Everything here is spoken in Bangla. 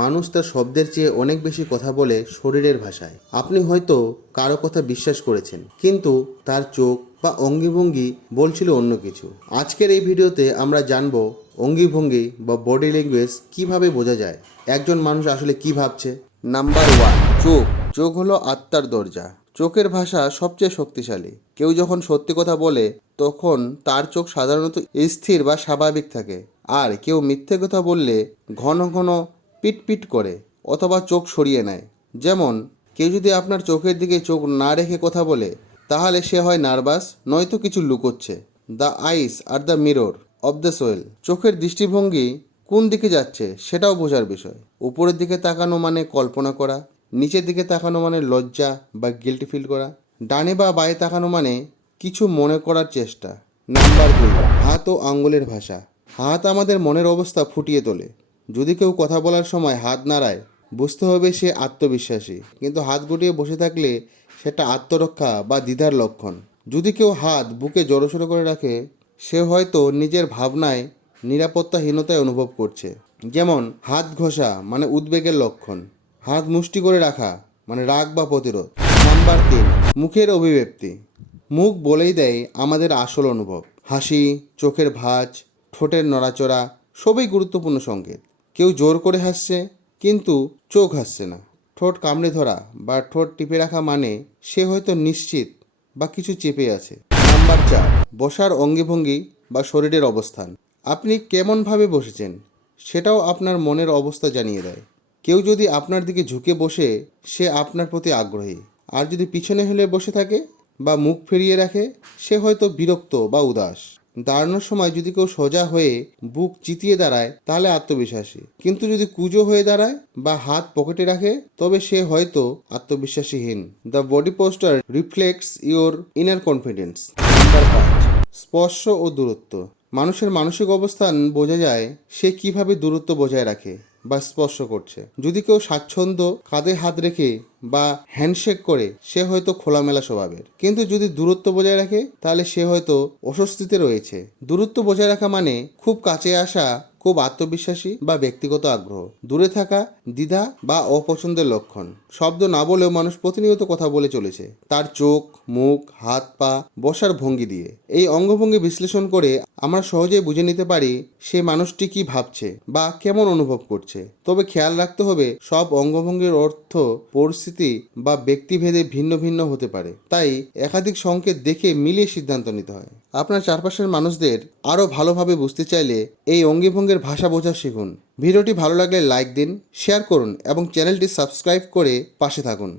মানুষ তার শব্দের চেয়ে অনেক বেশি কথা বলে শরীরের ভাষায়। আপনি হয়তো কারও কথা বিশ্বাস করেছেন, কিন্তু তার চোখ বা অঙ্গিভঙ্গি বলছিল অন্য কিছু। আজকের এই ভিডিওতে আমরা জানব অঙ্গিভঙ্গি বা বডি ল্যাঙ্গুয়েজ কীভাবে বোঝা যায়, একজন মানুষ আসলে কি ভাবছে। নাম্বার ওয়ান, চোখ। চোখ হলো আত্মার দরজা। চোখের ভাষা সবচেয়ে শক্তিশালী। কেউ যখন সত্যি কথা বলে, তখন তার চোখ সাধারণত স্থির বা স্বাভাবিক থাকে। আর কেউ মিথ্যে কথা বললে ঘন ঘন পিটপিট করে অথবা চোখ সরিয়ে নেয়। যেমন, কেউ যদি আপনার চোখের দিকে চোখ না রেখে কথা বলে, তাহলে সে হয় নার্ভাস, নয়তো কিছু লুকোচ্ছে। The eyes are the mirror of the soul. চোখের দৃষ্টিভঙ্গি কোন দিকে যাচ্ছে সেটাও বোঝার বিষয়। উপরের দিকে তাকানো মানে কল্পনা করা, নিচের দিকে তাকানো মানে লজ্জা বা গিল্টি ফিল করা, ডানে বা বায়ে তাকানো মানে কিছু মনে করার চেষ্টা। নাম্বার দুই, হাত ও আঙ্গুলের ভাষা। হাত আমাদের মনের অবস্থা ফুটিয়ে তোলে। যদি কেউ কথা বলার সময় হাত নাড়ায়, বুঝতে হবে সে আত্মবিশ্বাসী। কিন্তু হাত গুটিয়ে বসে থাকলে সেটা আত্মরক্ষা বা দ্বিধার লক্ষণ। যদি কেউ হাত বুকে জড়োসড়ো করে রাখে, সে হয়তো নিজের ভাবনায় নিরাপত্তাহীনতায় অনুভব করছে। যেমন হাত ঘষা মানে উদ্বেগের লক্ষণ, হাত মুষ্টি করে রাখা মানে রাগ বা প্রতিরোধ। নাম্বার তিন, মুখের অভিব্যক্তি। মুখ বলেই দেয় আমাদের আসল অনুভব। হাসি, চোখের ভাঁজ, ঠোঁটের নড়াচড়া, সবই গুরুত্বপূর্ণ সংকেত। কেউ জোর করে হাসছে, কিন্তু চোখ হাসছে না। ঠোঁট কামড়ে ধরা বা ঠোঁট টিপে রাখা মানে সে হয়তো নিশ্চিত বা কিছু চেপে আছে। নাম্বার চার, বসার অঙ্গিভঙ্গি বা শরীরের অবস্থান। আপনি কেমনভাবে বসেছেন, সেটাও আপনার মনের অবস্থা জানিয়ে দেয়। কেউ যদি আপনার দিকে ঝুঁকে বসে, সে আপনার প্রতি আগ্রহী। আর যদি পিছনে হেলে বসে থাকে বা মুখ ফিরিয়ে রাখে, সে হয়তো বিরক্ত বা উদাস। দাঁড়ানোর সময় যদি কেউ সোজা হয়ে বুক চিতিয়ে দাঁড়ায়, তাহলে আত্মবিশ্বাসী। কিন্তু যদি কুজো হয়ে দাঁড়ায় বা হাত পকেটে রাখে, তবে সে হয়তো আত্মবিশ্বাসীহীন। The body posture reflects your inner confidence. Number পাঁচ, স্পর্শ ও দূরত্ব। মানুষের মানসিক অবস্থান বোঝা যায় সে কীভাবে দূরত্ব বজায় রাখে। বা স্পর্শ করছে। যদি কেউ স্বাচ্ছন্দ্য কাঁধে হাত রেখে বা হ্যান্ডশেক করে, সে হয়তো খোলামেলা স্বভাবের। কিন্তু যদি দূরত্ব বজায় রাখে, তাহলে সে হয়তো অস্বস্তিতে রয়েছে। দূরত্ব বজায় রাখা মানে খুব কাছে আসা খুব আত্মবিশ্বাসী বা ব্যক্তিগত আগ্রহ। দূরে থাকা, দ্বিধা বা অপছন্দের লক্ষণ। শব্দ না বলেও মানুষ প্রতিনিয়ত কথা বলে চলেছে। তার চোখ, মুখ, হাত, পা বসার ভঙ্গি দিয়ে। এই অঙ্গভঙ্গি বিশ্লেষণ করে আমরা সহজেই বুঝে নিতে পারি সে মানুষটি কি ভাবছে বা কেমন অনুভব করছে। তবে খেয়াল রাখতে হবে, সব অঙ্গভঙ্গির অর্থ, পরিস্থিতি বা ব্যক্তিভেদে ভিন্ন ভিন্ন হতে পারে। তাই একাধিক সংকেত দেখে মিলিয়ে সিদ্ধান্ত নিতে হয়। আপনার চারপাশের মানুষদের আরও ভালোভাবে বুঝতে চাইলে এই অঙ্গিভঙ্গের ভাষা বোঝা শিখুন। ভিডিওটি ভালো লাগলে লাইক দিন, শেয়ার করুন এবং চ্যানেলটি সাবস্ক্রাইব করে পাশে থাকুন।